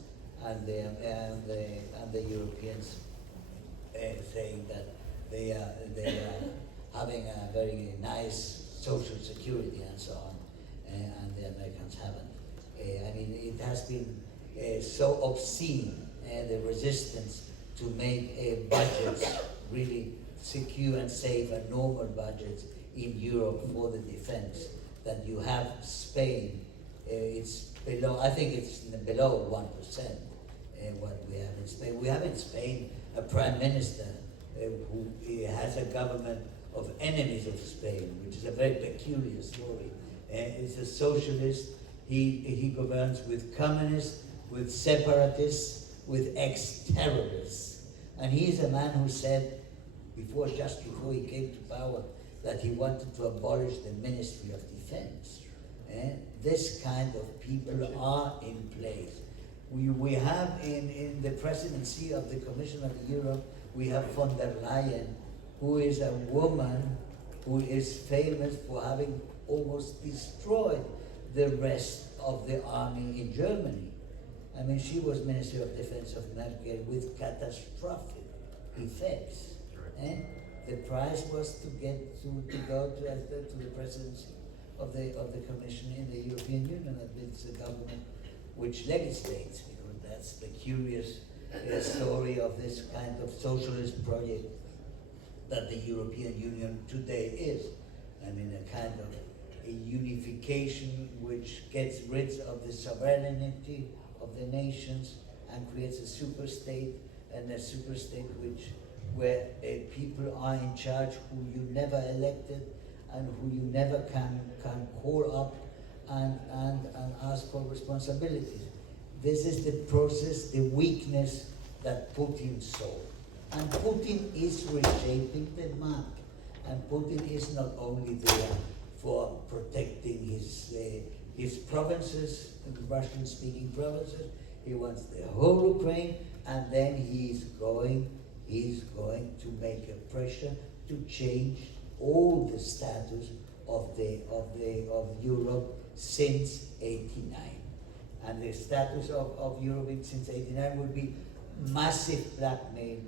and the Europeans saying that they are having a very nice social security and so on, and the Americans haven't. I mean, it has been so obscene, the resistance to make budgets really secure and safe and normal budgets in Europe for the defense, that you have Spain, it's below, I think it's below 1%, what we have in Spain. We have in Spain a prime minister who has a government of enemies of Spain, which is a very peculiar story. He's a socialist, he governs with communists, with separatists, with ex-terrorists. And he's a man who said, just before he came to power, that he wanted to abolish the Ministry of Defense. This kind of people are in place. We have in the presidency of the Commission of Europe, we have von der Leyen, who is a woman who is famous for having almost destroyed the rest of the army in Germany. I mean, she was Minister of Defense of Merkel with catastrophic effects. The prize was to get to go to the presidency of the Commission in the European Union, and it's the government which legislates, because that's the curious story of this kind of socialist project that the European Union today is. I mean, a kind of a unification which gets rid of the sovereignty of the nations and creates a super state, and a super state where people are in charge who you never elected and who you never can call up and ask for responsibilities. This is the process, the weakness that Putin saw. And Putin is reshaping the map. And Putin is not only there for protecting his provinces, Russian-speaking provinces. He wants the whole Ukraine, and then he's going he's going to make a pressure to change all the status of Europe since '89. And the status of Europe since '89 would be massive blackmail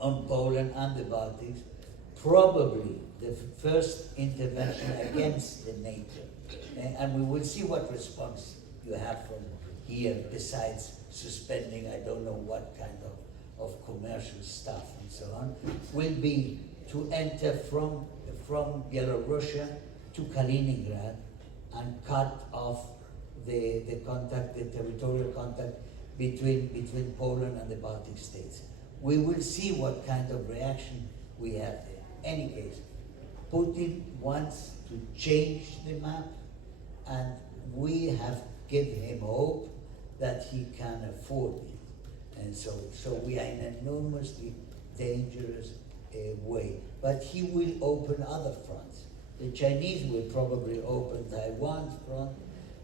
on Poland and the Baltics, probably the first intervention against the NATO. And we will see what response you have from here, besides suspending I don't know what kind of commercial stuff and so on, will be to enter from Belarus to Kaliningrad and cut off the contact, the territorial contact between Poland and the Baltic states. We will see what kind of reaction we have there. Any case, Putin wants to change the map, and we have given him hope that he can afford it. And so we are in an enormously dangerous way. But he will open other fronts. The Chinese will probably open Taiwan's front,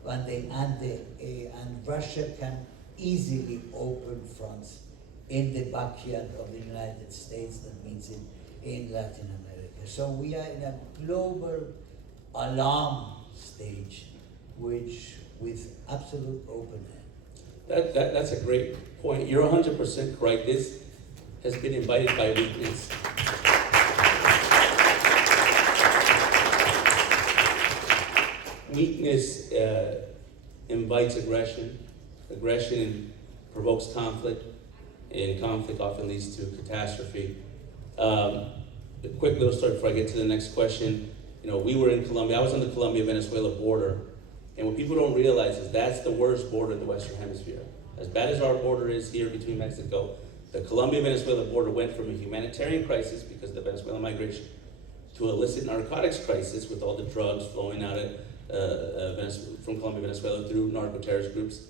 and Russia can easily open fronts in the backyard of the United States, that means in Latin America. So we are in a global alarm stage, which with absolute open hand. That's a great point. You're 100% correct. This has been invited by weakness. Weakness invites aggression. Aggression provokes conflict, and conflict often leads to catastrophe. A quick little story before I get to the next question. You know, we were in Colombia. I was on the Colombia-Venezuela border, and what people don't realize is that's the worst border in the Western Hemisphere. As bad as our border is here between Mexico, the Colombia-Venezuela border went from a humanitarian crisis because of the Venezuelan migration to illicit narcotics crisis with all the drugs flowing out from Colombia, Venezuela through narco-terrorist groups,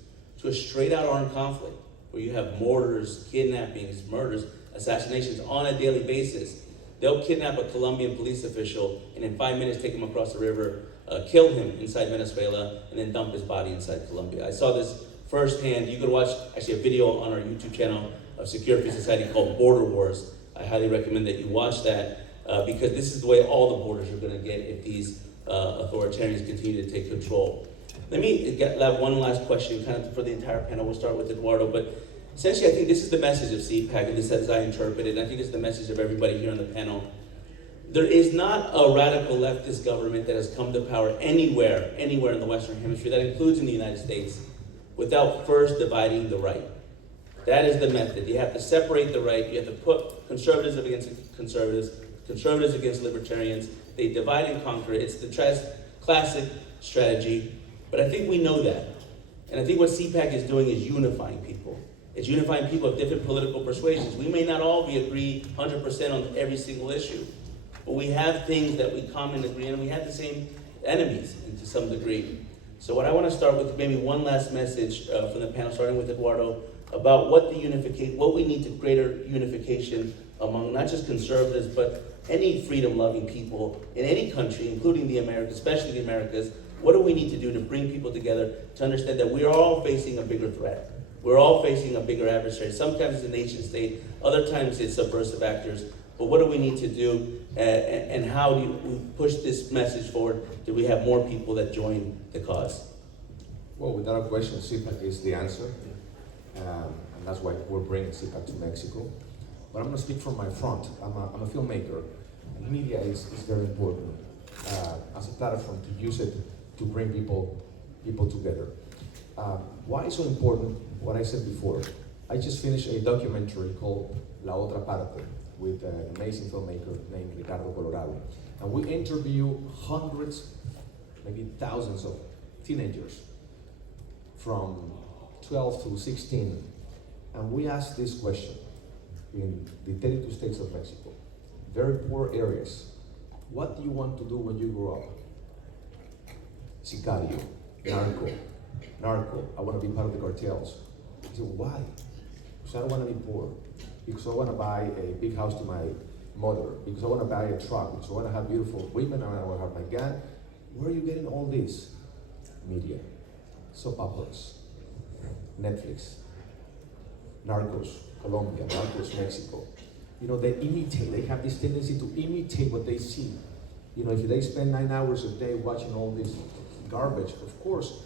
to a straight-out armed conflict where you have mortars, kidnappings, murders, assassinations on a daily basis. They'll kidnap a Colombian police official and in 5 minutes take him across the river, kill him inside Venezuela, and then dump his body inside Colombia. I saw this firsthand. You could watch actually a video on our YouTube channel of Secure Free Society called Border Wars. I highly recommend that you watch that because this is the way all the borders are going to get if these authoritarians continue to take control. Let me have one last question kind of for the entire panel. We'll start with Eduardo, but essentially I think this is the message of CPAC, and this as I interpret it, and I think it's the message of everybody here on the panel. There is not a radical leftist government that has come to power anywhere in the Western Hemisphere, that includes in the United States, without first dividing the right. That is the method. You have to separate the right. You have to put conservatives against conservatives, conservatives against libertarians. They divide and conquer. It's the classic strategy. But I think we know that. And I think what CPAC is doing is unifying people. It's unifying people of different political persuasions. We may not all agree 100% on every single issue, but we have things that we commonly agree on, and we have the same enemies to some degree. So what I want to start with, maybe one last message from the panel, starting with Eduardo, about what we need to greater unification among not just conservatives, but any freedom-loving people in any country, including the Americas, especially the Americas. What do we need to do to bring people together to understand that we are all facing a bigger threat? We're all facing a bigger adversary. Sometimes it's a nation state, other times it's subversive actors. But what do we need to do, and how do we push this message forward? Do we have more people that join the cause? Well, without a question, CPAC is the answer. And that's why we're bringing CPAC to Mexico. But I'm going to speak from my front. I'm a filmmaker, and media is very important as a platform to use it to bring people together. Why is so important? What I said before. I just finished a documentary called La Otra Parte with an amazing filmmaker named Ricardo Colorado. And we interview hundreds, maybe thousands of teenagers from 12 to 16. And we asked this question in the 32 states of Mexico, very poor areas. What do you want to do when you grow up? Sicario, narco, I want to be part of the cartels. I said, why? Because I don't want to be poor. Because I want to buy a big house to my mother. Because I want to buy a truck. Because I want to have beautiful women. I want to have my gun. Where are you getting all this? Media, soap operas, Netflix, Narcos, Colombia, Narcos, Mexico. they imitate. They have this tendency to imitate what they see. If they spend 9 hours a day watching all this garbage, of course,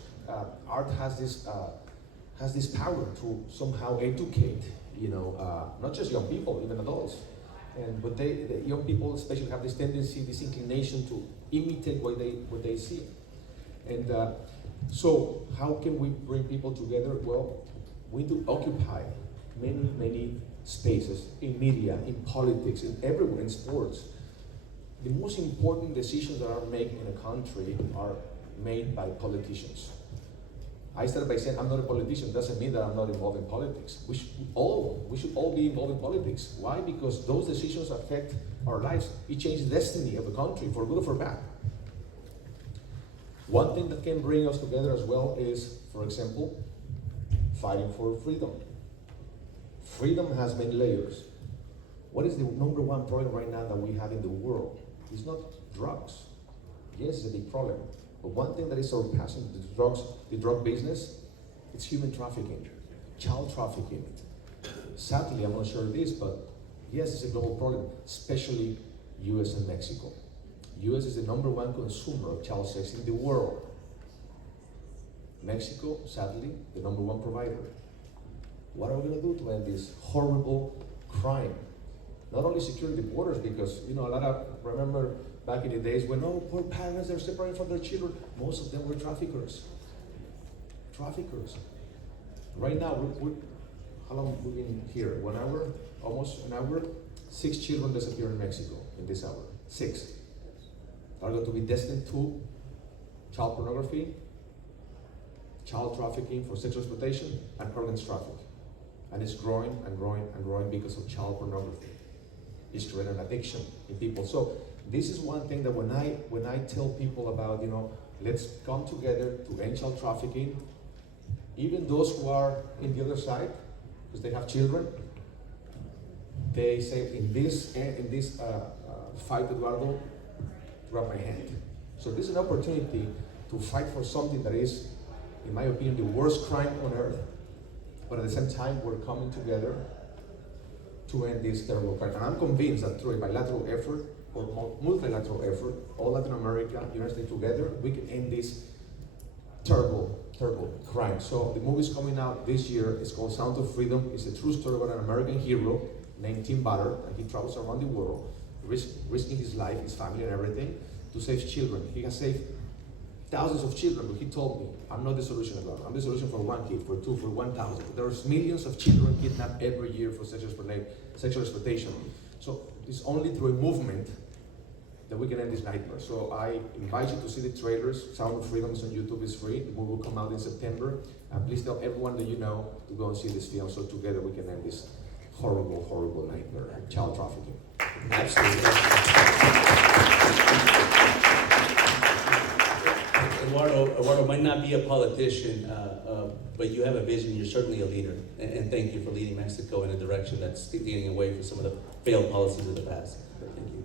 art has this power to somehow educate, not just young people, even adults. But the young people especially have this tendency, this inclination to imitate what they see. And so how can we bring people together? Well, we do occupy many spaces in media, in politics, in everywhere, in sports. The most important decisions that are made in a country are made by politicians. I started by saying I'm not a politician. Doesn't mean that I'm not involved in politics. We should all be involved in politics. Why? Because those decisions affect our lives. It changes the destiny of a country, for good or for bad. One thing that can bring us together as well is, for example, fighting for freedom. Freedom has many layers. What is the number one problem right now that we have in the world? It's not drugs. Yes, it's a big problem. But one thing that is surpassing the drug business, it's human trafficking, child trafficking. Sadly, I'm not sure of this, but yes, it's a global problem, especially US and Mexico. US is the number one consumer of child sex in the world. Mexico, sadly, the number one provider. What are we going to do to end this horrible crime? Not only securing the borders, because remember back in the days when poor parents are separating from their children, most of them were traffickers. Right now, how long have we been here? 1 hour? Almost an hour? 6 children disappear in Mexico in this hour. 6. Are going to be destined to child pornography, child trafficking for sexual exploitation, and organs trafficking. And it's growing and growing and growing because of child pornography. It's creating an addiction in people. So this is one thing that when I tell people about, let's come together to end child trafficking, even those who are in the other side, because they have children, they say, in this fight, Eduardo, grab my hand. So this is an opportunity to fight for something that is, in my opinion, the worst crime on earth. But at the same time, we're coming together to end this terrible crime. And I'm convinced that through a bilateral effort or multilateral effort, all Latin America, United States together, we can end this terrible crime. So the movie's coming out this year. It's called Sound of Freedom. It's a true story about an American hero named Tim Butter, and he travels around the world, risking his life, his family, and everything to save children. He has saved thousands of children, but he told me, I'm not the solution, Eduardo. I'm the solution for 1 kid, for 2, for 1,000. There's millions of children kidnapped every year for sexual exploitation. So it's only through a movement that we can end this nightmare. So I invite you to see the trailers. Sound of Freedom is on YouTube, it's free. The movie will come out in September. And please tell everyone that you know to go and see this film, so together we can end this horrible nightmare, child trafficking. Absolutely. Eduardo might not be a politician, but you have a vision. You're certainly a leader, and thank you for leading Mexico in a direction that's getting away from some of the failed policies of the past. Thank you.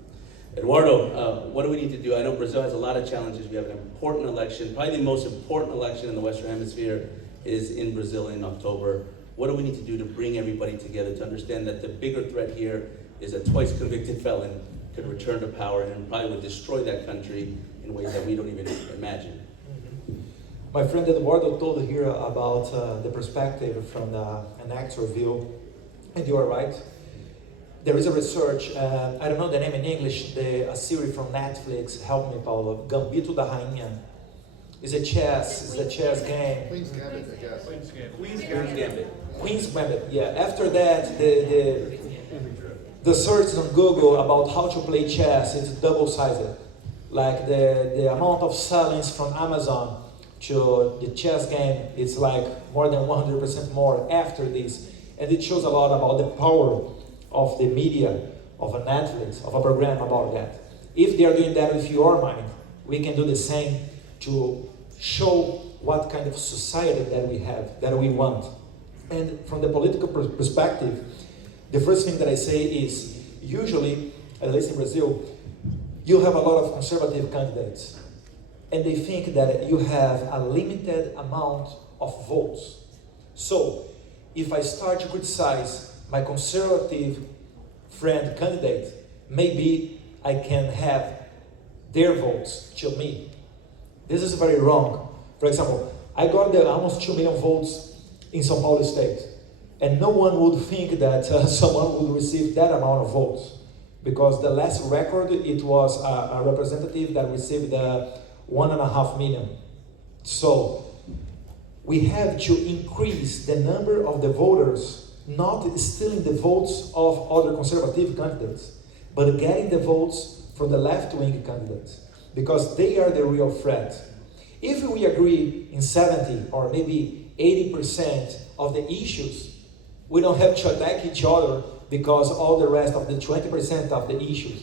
Eduardo, what do we need to do? I know Brazil has a lot of challenges. We have an important election. Probably the most important election in the Western Hemisphere is in Brazil in October. What do we need to do to bring everybody together to understand that the bigger threat here is a twice convicted felon could return to power and probably would destroy that country in ways that we don't even imagine? My friend Eduardo told here about the perspective from an actor view, and you are right. There is a research, I don't know the name in English, a series from Netflix, help me Paulo, Gambito da Rainha. It's a chess game. Queen's Gambit, I guess. Queen's Gambit. Yeah. After that, the search on Google about how to play chess is double-sided. Like the amount of sellings from Amazon to the chess game, it's like more than 100% more after this. And it shows a lot about the power of the media, of a Netflix, of a program about that. If they are doing that with your mind, we can do the same to show what kind of society that we have, that we want. And from the political perspective, the first thing that I say is, usually, at least in Brazil, you have a lot of conservative candidates, and they think that you have a limited amount of votes. So, if I start to criticize my conservative friend candidate, maybe I can have their votes to me. This is very wrong. For example, I got almost 2 million votes in São Paulo state, and no one would think that someone would receive that amount of votes, because the last record, it was a representative that received 1.5 million. So we have to increase the number of the voters, not stealing the votes of other conservative candidates, but getting the votes from the left-wing candidates, because they are the real threat. If we agree in 70 or maybe 80% of the issues, we don't have to attack each other because all the rest of the 20% of the issues.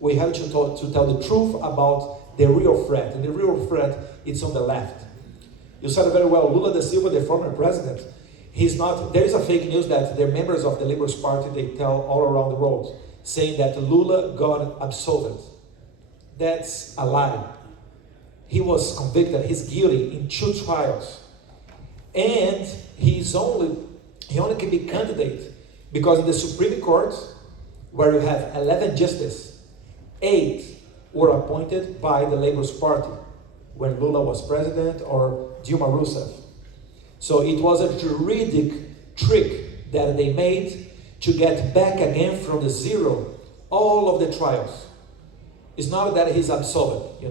We have to tell the truth about the real threat, and the real threat is on the left. You said it very well, Lula da Silva, the former president, there is a fake news that the members of the Liberal Party, they tell all around the world, saying that Lula got absolved. That's a lie. He was convicted, he's guilty in 2 trials. And he only can be candidate because in the Supreme Court, where you have 11 justices, 8 were appointed by the Labour Party when Lula was president, or Dilma Rousseff. So it was a juridic trick that they made to get back again from the zero all of the trials. It's not that he's absolved,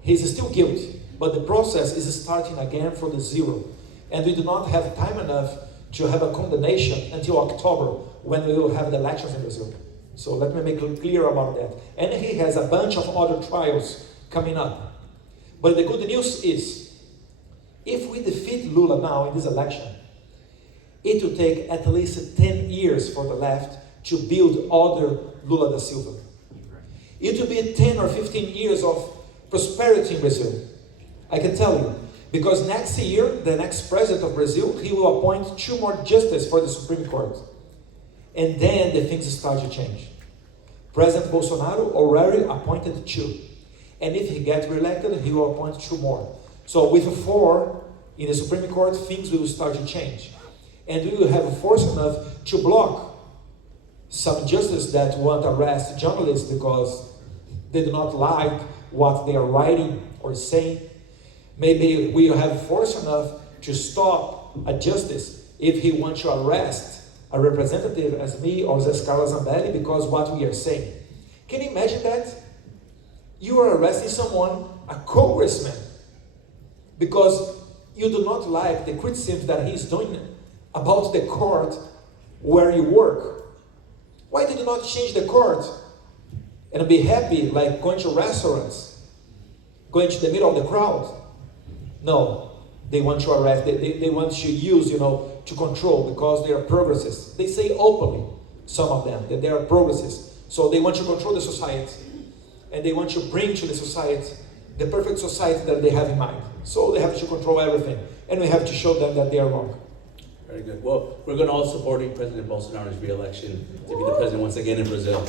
he's still guilty, but the process is starting again from the zero. And we do not have time enough to have a condemnation until October, when we will have the elections in Brazil. So let me make it clear about that. And he has a bunch of other trials coming up. But the good news is, if we defeat Lula now in this election, it will take at least 10 years for the left to build other Lula da Silva. It will be 10 or 15 years of prosperity in Brazil. I can tell you. Because next year, the next president of Brazil, he will appoint 2 more justices for the Supreme Court. And then the things start to change. President Bolsonaro already appointed 2. And if he gets reelected, he will appoint 2 more. So with 4 in the Supreme Court, things will start to change. And we will have force enough to block some justices that want to arrest journalists because they do not like what they are writing or saying. Maybe we will have force enough to stop a justice if he wants to arrest a representative as me or as Carla Zambelli because what we are saying. Can you imagine that? You are arresting someone, a congressman, because you do not like the criticism that he's doing about the court where you work. Why did you not change the court and be happy like going to restaurants, going to the middle of the crowd? No, they want to arrest, they want to use, to control because they are progressists. They say openly, some of them, that they are progressists. So they want to control the society. And they want to bring to the society the perfect society that they have in mind. So they have to control everything. And we have to show them that they are wrong. Very good. Well, we're going to all support President Bolsonaro's re-election to be the president once again in Brazil.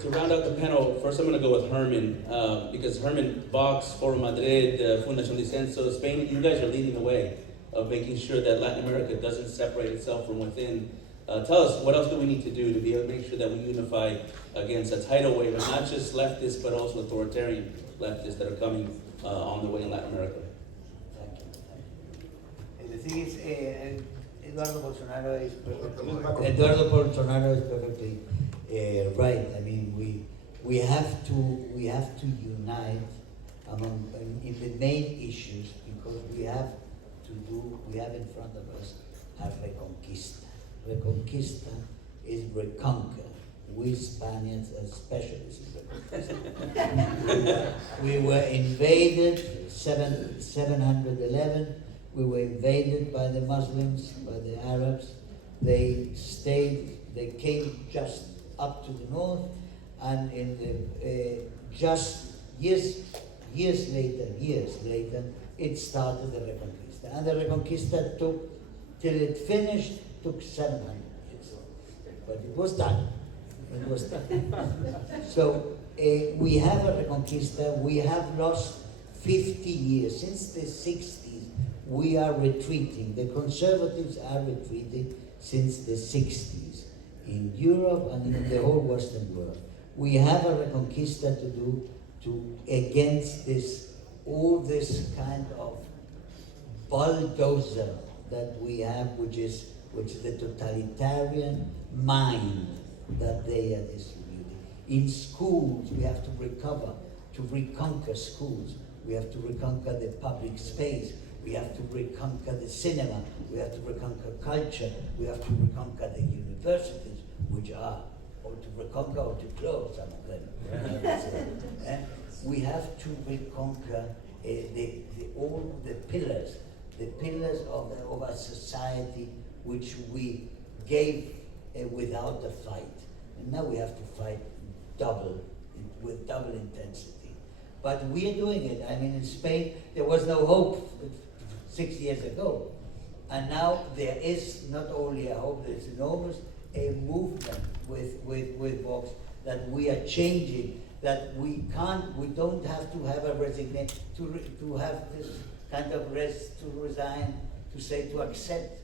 To round out the panel, first I'm going to go with Hermann, because Hermann, Vox, Forum Madrid, Fundación Disenso, Spain, you guys are leading the way of making sure that Latin America doesn't separate itself from within. Tell us, what else do we need to do to be able to make sure that we unify against a tidal wave of not just leftists, but also authoritarian leftists that are coming on the way in Latin America? Thank you. The thing is, Eduardo Bolsonaro is perfectly right. I mean, we have to unite in the main issues because we have in front of us a reconquista. Reconquista is reconquer. We Spaniards are specialists in reconquista. we were invaded 711. We were invaded by the Muslims, by the Arabs. They came just up to the north, and in the just years later, it started the Reconquista. And the Reconquista till it finished, took 700 years. But it was done. It was done. So we have a Reconquista. We have lost 50 years. Since the 60s, we are retreating. The conservatives are retreating since the 60s in Europe and in the whole Western world. We have a reconquista to do against all this kind of bulldozer that we have, which is the totalitarian mind that they are distributing. In schools, we have to reconquer schools. We have to reconquer the public space. We have to reconquer the cinema. We have to reconquer culture. We have to reconquer the universities, which are, or to reconquer or to close, some of them. We have to reconquer all the pillars of a society which we gave without a fight. And now we have to fight with double intensity. But we are doing it. I mean, in Spain, there was no hope 6 years ago. And now there is not only a hope, there's enormous a movement with Vox that we are changing, that we don't have to have a resignation, to have this kind of to resign, to accept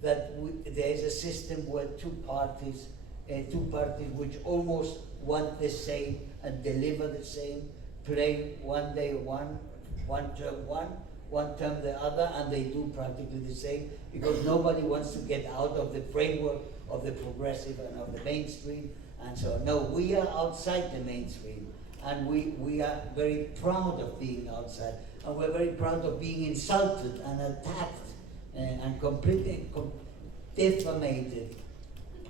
that there is a system where two parties which almost want the same and deliver the same, play one day one term the other, and they do practically the same, because nobody wants to get out of the framework of the progressive and of the mainstream, and so on. No, we are outside the mainstream, and we are very proud of being outside, and we're very proud of being insulted and attacked and completely defamated,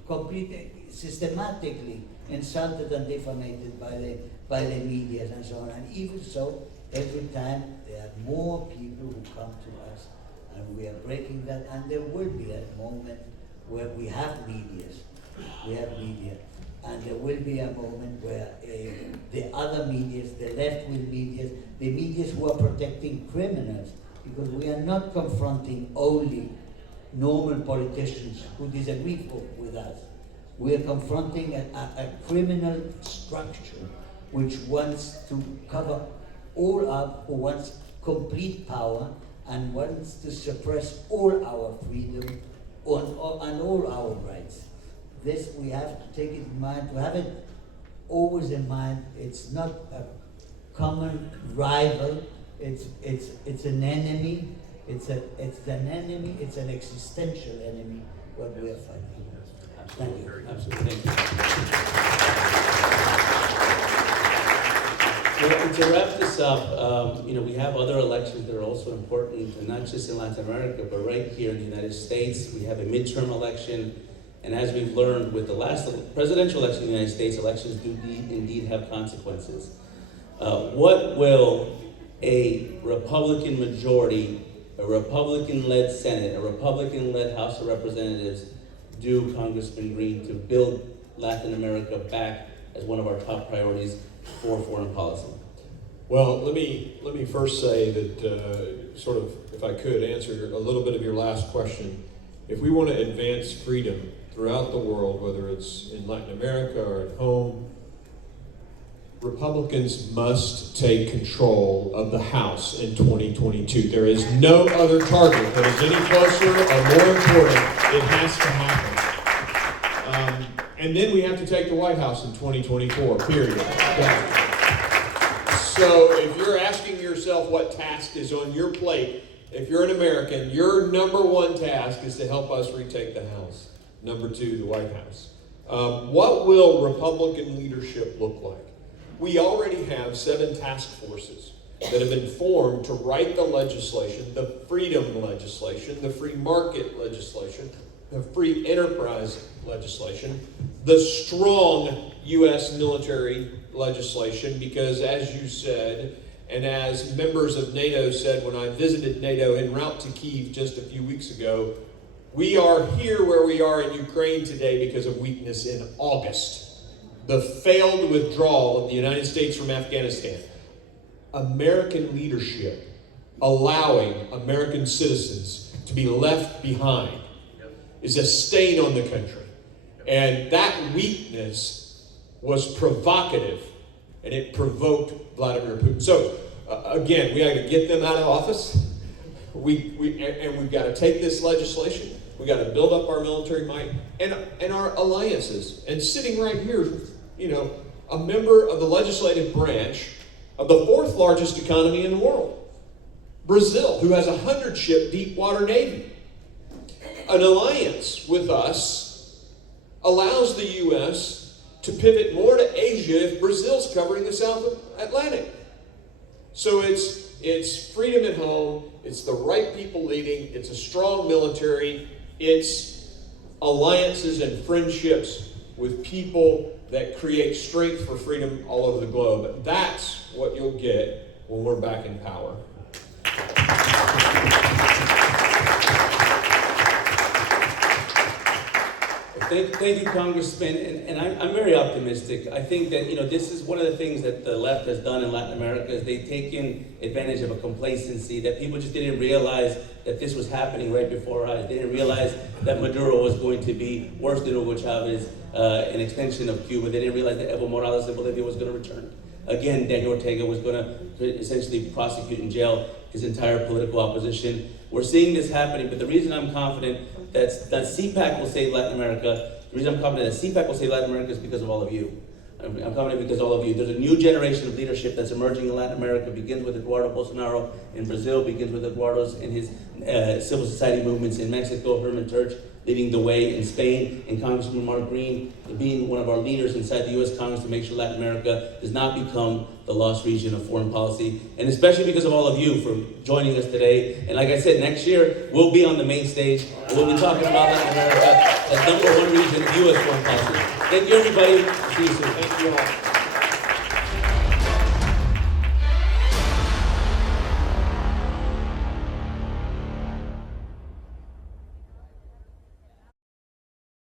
completely systematically insulted and defamated by the media and so on. And even so, every time there are more people who come to us, and we are breaking that, and there will be a moment where we have media, and there will be a moment where the other media, the left-wing media, the media who are protecting criminals, because we are not confronting only normal politicians who disagree with us. We are confronting a criminal structure which wants to cover all up, who wants complete power and wants to suppress all our freedom and all our rights. This we have to take it in mind, to have it always in mind. It's not a common rival, it's an enemy, it's an enemy, it's an existential enemy what we are fighting. Thank you. Absolutely. Thank you. Well, to wrap this up, we have other elections that are also important, and not just in Latin America, but right here in the United States. We have a midterm election, and as we've learned with the last presidential election in the United States, elections do indeed have consequences. What will a Republican majority, a Republican-led Senate, a Republican-led House of Representatives do, Congressman Green, to build Latin America back as one of our top priorities for foreign policy? Well, let me first say that, sort of, if I could answer a little bit of your last question. If we want to advance freedom throughout the world, whether it's in Latin America or at home, Republicans must take control of the House in 2022. There is no other target that is any closer or more important. It has to happen. And then we have to take the White House in 2024, period. Okay. So if you're asking yourself what task is on your plate, if you're an American, your number one task is to help us retake the House. Number two, the White House. What will Republican leadership look like? We already have 7 task forces that have been formed to write the legislation, the freedom legislation, the free market legislation, the free enterprise legislation, the strong U.S. military legislation, because as you said, and as members of NATO said when I visited NATO en route to Kyiv just a few weeks ago, we are here where we are in Ukraine today because of weakness in August. The failed withdrawal of the United States from Afghanistan. American leadership allowing American citizens to be left behind is a stain on the country. And that weakness was provocative, and it provoked Vladimir Putin. So, again, we got to get them out of office. we've got to take this legislation. We've got to build up our military might and our alliances. And sitting right here, you know, a member of the legislative branch of the fourth largest economy in the world, Brazil, who has a 100-ship deep water navy. An alliance with us allows the U.S. to pivot more to Asia if Brazil's covering the South Atlantic. So it's freedom at home, it's the right people leading, it's a strong military, it's alliances and friendships with people that create strength for freedom all over the globe. That's what you'll get when we're back in power. Thank you, Congressman, and I'm very optimistic. I think that, you know, this is one of the things that the left has done in Latin America is they've taken advantage of a complacency that people just didn't realize that this was happening right before our eyes. They didn't realize that Maduro was going to be worse than Hugo Chavez, an extension of Cuba. They didn't realize that Evo Morales in Bolivia was going to return. Again, Daniel Ortega was going to essentially prosecute and jail his entire political opposition. We're seeing this happening, but the reason I'm confident that CPAC will save Latin America, the reason I'm confident that CPAC will save Latin America is because of all of you. I'm confident because of all of you. There's a new generation of leadership that's emerging in Latin America. It begins with Eduardo Bolsonaro in Brazil, begins with Eduardo's and his civil society movements in Mexico, Hermann Tertsch leading the way in Spain, and Congressman Mark Green being one of our leaders inside the U.S. Congress to make sure Latin America does not become the lost region of foreign policy, and especially because of all of you for joining us today. And like I said, next year, we'll be on the main stage, and we'll be talking about Latin America as #1 region of U.S. foreign policy. Thank you, everybody. See you soon. Thank you all.